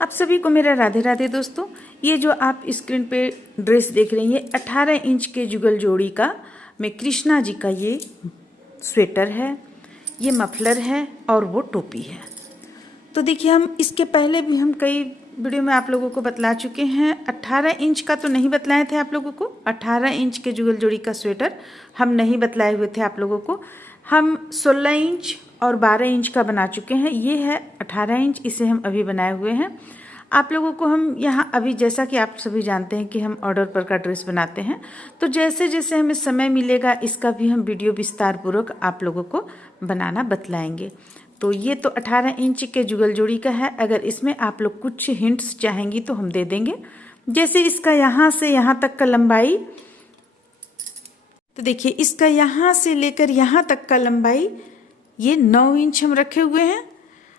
आप सभी को मेरा राधे राधे दोस्तों। ये जो आप स्क्रीन पे ड्रेस देख रही हैं 18 इंच के जुगल जोड़ी का में कृष्णा जी का ये स्वेटर है, ये मफलर है और वो टोपी है। तो देखिए हम इसके पहले भी हम कई वीडियो में आप लोगों को बतला चुके हैं। 18 इंच का तो नहीं बतलाए थे आप लोगों को, 18 इंच के जुगल जोड़ी का स्वेटर हम नहीं बतलाए हुए थे आप लोगों को। हम 16 इंच और 12 इंच का बना चुके हैं। ये है 18 इंच, इसे हम अभी बनाए हुए हैं। आप लोगों को हम यहाँ अभी, जैसा कि आप सभी जानते हैं कि हम ऑर्डर पर का ड्रेस बनाते हैं, तो जैसे जैसे हमें समय मिलेगा इसका भी हम वीडियो विस्तार पूर्वक आप लोगों को बनाना बतलाएंगे। तो ये तो 18 इंच के जुगल जोड़ी का है। अगर इसमें आप लोग कुछ हिंट्स चाहेंगी तो हम दे देंगे। जैसे इसका यहाँ से यहाँ तक का लंबाई, तो देखिए इसका यहाँ से लेकर यहाँ तक का लंबाई ये 9 इंच हम रखे हुए हैं।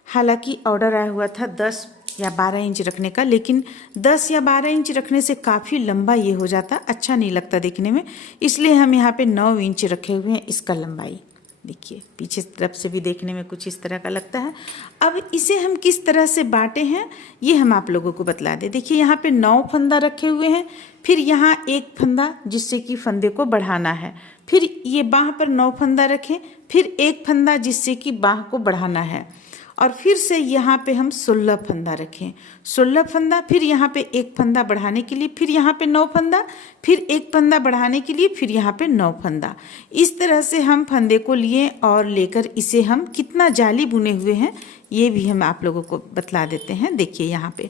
हालांकि ऑर्डर आया हुआ था 10 या 12 इंच रखने का, लेकिन 10 या 12 इंच रखने से काफ़ी लंबा ये हो जाता, अच्छा नहीं लगता देखने में, इसलिए हम यहाँ पे 9 इंच रखे हुए हैं इसका लंबाई। देखिए पीछे तरफ से भी देखने में कुछ इस तरह का लगता है। अब इसे हम किस तरह से बांटे हैं ये हम आप लोगों को बतला दें। देखिए यहाँ पे 9 फंदा रखे हुए हैं, फिर यहाँ एक फंदा जिससे कि फंदे को बढ़ाना है, फिर ये बाह पर 9 फंदा रखें, फिर एक फंदा जिससे कि बाह को बढ़ाना है, और फिर से यहाँ पे हम 16 फंदा रखें, 16 फंदा, फिर यहाँ पे एक फंदा बढ़ाने के लिए, फिर यहाँ पे 9 फंदा, फिर एक फंदा बढ़ाने के लिए, फिर यहाँ पे 9 फंदा। इस तरह से हम फंदे को लिए और लेकर इसे हम कितना जाली बुने हुए हैं ये भी हम आप लोगों को बतला देते हैं। देखिए यहाँ पे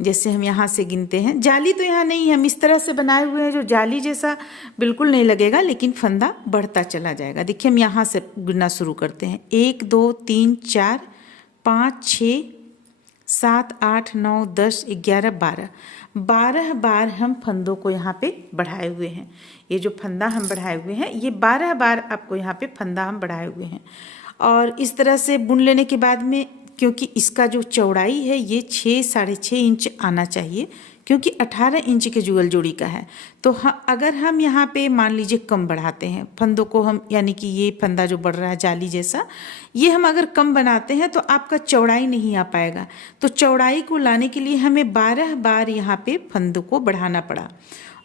जैसे हम यहाँ से गिनते हैं, जाली तो यहाँ नहीं है, हम इस तरह से बनाए हुए हैं जो जाली जैसा बिल्कुल नहीं लगेगा, लेकिन फंदा बढ़ता चला जाएगा। देखिए हम यहाँ से गिनना शुरू करते हैं, 1 2 3 4 5 6 7 8 9 10 11 12 12 बार हम फंदों को यहाँ पे बढ़ाए हुए हैं। ये जो फंदा हम बढ़ाए हुए हैं ये 12 बार आपको यहाँ पे फंदा हम बढ़ाए हुए हैं। और इस तरह से बुन लेने के बाद में, क्योंकि इसका जो चौड़ाई है ये 6 साढ़े 6 इंच आना चाहिए, क्योंकि 18 इंच के जुगल जोड़ी का है। तो अगर हम यहाँ पे मान लीजिए कम बढ़ाते हैं फंदों को हम, यानी कि ये फंदा जो बढ़ रहा है जाली जैसा, ये हम अगर कम बनाते हैं तो आपका चौड़ाई नहीं आ पाएगा। तो चौड़ाई को लाने के लिए हमें 12 बार यहाँ पे फंदों को बढ़ाना पड़ा।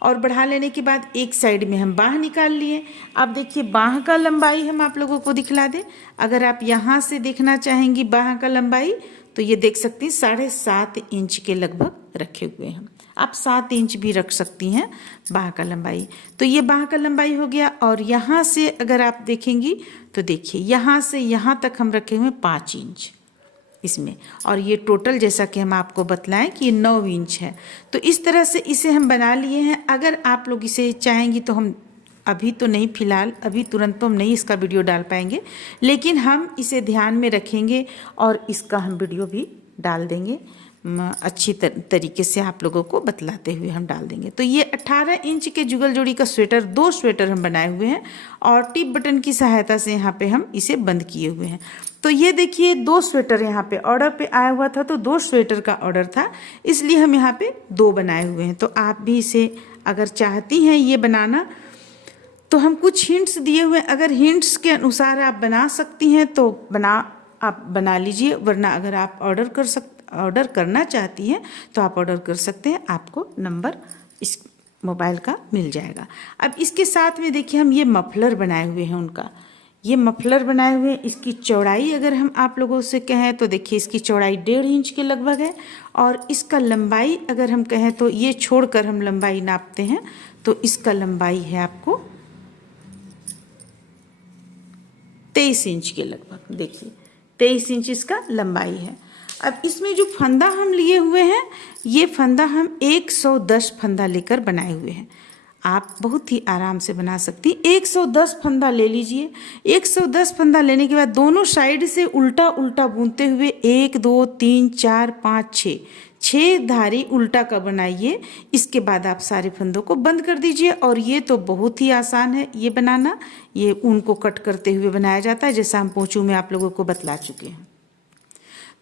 और बढ़ा लेने के बाद एक साइड में हम बाह निकाल लिए। अब देखिए बाह का लंबाई हम आप लोगों को दिखला दें। अगर आप यहाँ से देखना चाहेंगी बाह का लंबाई तो ये देख सकती हैं 7.5 इंच के लगभग रखे हुए हैं। आप 7 इंच भी रख सकती हैं बाह का लंबाई। तो ये बाह का लंबाई हो गया। और यहाँ से अगर आप देखेंगी तो देखिए यहाँ से यहाँ तक हम रखे हुए 5 इंच इसमें, और ये टोटल जैसा कि हम आपको बतलाएं कि ये 9 इंच है। तो इस तरह से इसे हम बना लिए हैं। अगर आप लोग इसे चाहेंगी तो हम अभी तो नहीं, फिलहाल अभी तुरंत तो हम नहीं इसका वीडियो डाल पाएंगे, लेकिन हम इसे ध्यान में रखेंगे और इसका हम वीडियो भी डाल देंगे, अच्छी तरीके से आप लोगों को बतलाते हुए हम डाल देंगे। तो ये 18 इंच के जुगल जोड़ी का स्वेटर, 2 स्वेटर हम बनाए हुए हैं और टिप बटन की सहायता से यहाँ पे हम इसे बंद किए हुए हैं। तो ये देखिए 2 स्वेटर यहाँ पे ऑर्डर पे आया हुआ था, तो 2 स्वेटर का ऑर्डर था, इसलिए हम यहाँ पे 2 बनाए हुए हैं। तो आप भी इसे अगर चाहती हैं ये बनाना तो हम कुछ हिंट्स दिए हुए हैं, अगर हिंट्स के अनुसार आप बना सकती हैं तो आप बना लीजिए, वरना अगर आप ऑर्डर करना चाहती हैं तो आप ऑर्डर कर सकते हैं। आपको नंबर इस मोबाइल का मिल जाएगा। अब इसके साथ में देखिए हम ये मफलर बनाए हुए हैं उनका, ये मफलर बनाए हुए हैं। इसकी चौड़ाई अगर हम आप लोगों से कहें तो देखिए इसकी चौड़ाई 1.5 इंच के लगभग है, और इसका लंबाई अगर हम कहें तो ये छोड़कर हम लंबाई नापते हैं तो इसका लंबाई है आपको 23 इंच के लगभग। देखिए 23 इंच इसका लंबाई है। अब इसमें जो फंदा हम लिए हुए हैं ये फंदा हम 110 फंदा लेकर बनाए हुए हैं। आप बहुत ही आराम से बना सकती, 110 फंदा ले लीजिए। 110 फंदा लेने के बाद दोनों साइड से उल्टा उल्टा बुनते हुए 1 2 3 4 5 6 धारी उल्टा का बनाइए। इसके बाद आप सारे फंदों को बंद कर दीजिए। और ये तो बहुत ही आसान है ये बनाना, ये ऊन को कट करते हुए बनाया जाता है, जैसा हम पोंचू में आप लोगों को बतला चुके हैं।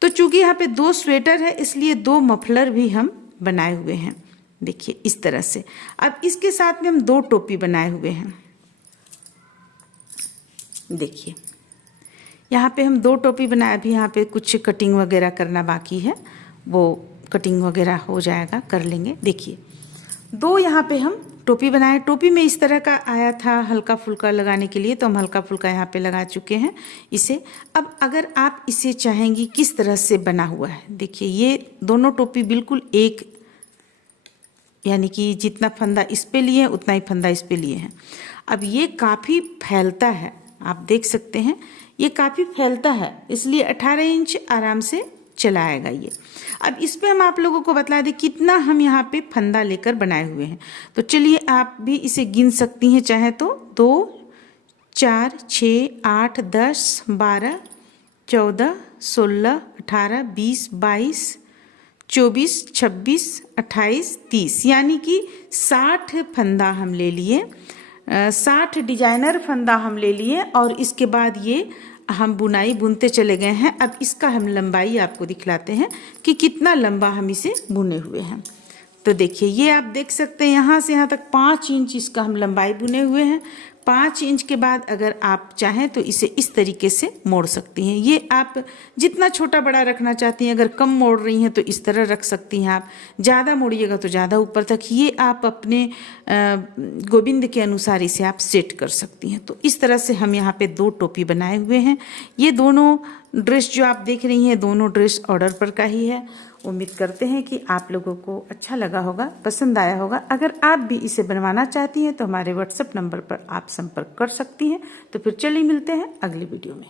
तो चूंकि यहाँ पे 2 स्वेटर है इसलिए 2 मफलर भी हम बनाए हुए हैं। देखिए इस तरह से। अब इसके साथ में हम 2 टोपी बनाए हुए हैं। देखिए यहाँ पे हम 2 टोपी बनाए, अभी यहाँ पे कुछ कटिंग वगैरह करना बाकी है, वो कटिंग वगैरह हो जाएगा, कर लेंगे। देखिए 2 यहाँ पे हम टोपी बनाए। टोपी में इस तरह का आया था हल्का फुल्का लगाने के लिए, तो हम हल्का फुल्का यहाँ पे लगा चुके हैं इसे। अब अगर आप इसे चाहेंगी किस तरह से बना हुआ है, देखिए ये दोनों टोपी बिल्कुल एक, यानी कि जितना फंदा इस पे लिए उतना ही फंदा इस पे लिए हैं। अब ये काफ़ी फैलता है, आप देख सकते हैं ये काफ़ी फैलता है, इसलिए 18 इंच आराम से चलाएगा ये। अब इस पे हम आप लोगों को बता दें कितना हम यहाँ पे फंदा लेकर बनाए हुए हैं। तो चलिए आप भी इसे गिन सकती हैं चाहे तो, 2 4 6 8 10 12 14 16 18 20 22 24 26 28 30, यानी कि 60 फंदा हम ले लिए, 60 डिजाइनर फंदा हम ले लिए। और इसके बाद ये हम बुनाई बुनते चले गए हैं। अब इसका हम लंबाई आपको दिखलाते हैं कि कितना लंबा हम इसे बुने हुए हैं। तो देखिए ये आप देख सकते हैं यहाँ से यहाँ तक 5 इंच इसका हम लंबाई बुने हुए हैं। 5 इंच के बाद अगर आप चाहें तो इसे इस तरीके से मोड़ सकती हैं। ये आप जितना छोटा बड़ा रखना चाहती हैं, अगर कम मोड़ रही हैं तो इस तरह रख सकती हैं आप, ज़्यादा मोड़िएगा तो ज़्यादा ऊपर तक। ये आप अपने गोविंद के अनुसार इसे आप सेट कर सकती हैं। तो इस तरह से हम यहाँ पे 2 टोपी बनाए हुए हैं। ये दोनों ड्रेस जो आप देख रही हैं, दोनों ड्रेस ऑर्डर पर का ही है। उम्मीद करते हैं कि आप लोगों को अच्छा लगा होगा, पसंद आया होगा। अगर आप भी इसे बनवाना चाहती हैं तो हमारे व्हाट्सएप नंबर पर आप संपर्क कर सकती हैं। तो फिर चलिए मिलते हैं अगली वीडियो में।